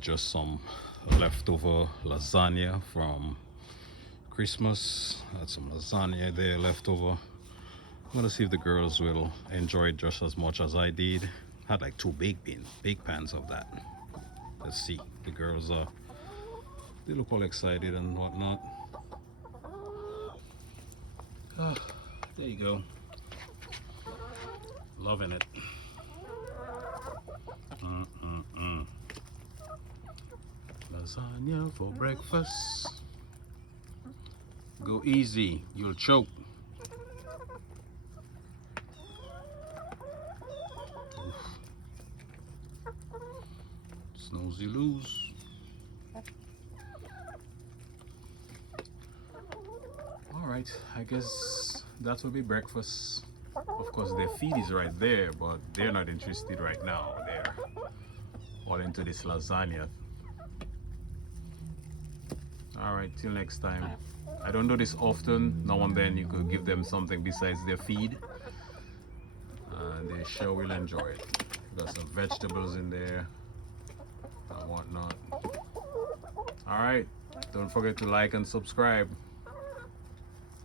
Just some leftover lasagna from Christmas. Had some lasagna there leftover. I'm gonna see if the girls will enjoy it just as much as I did. Had like two big pans of that. Let's see. The girls they look all excited and whatnot. Ah, there you go. Loving it. Mm-mm-mm. Lasagna for breakfast. Go easy, you'll choke. Oof. Snooze you lose. Alright, I guess that will be breakfast. Of course their feed is right there, but they're not interested right now. They're all into this lasagna. Alright, till next time. I don't do this often. Now and then you could give them something besides their feed. And they sure will enjoy it. Got some vegetables in there and whatnot. Alright, don't forget to like and subscribe.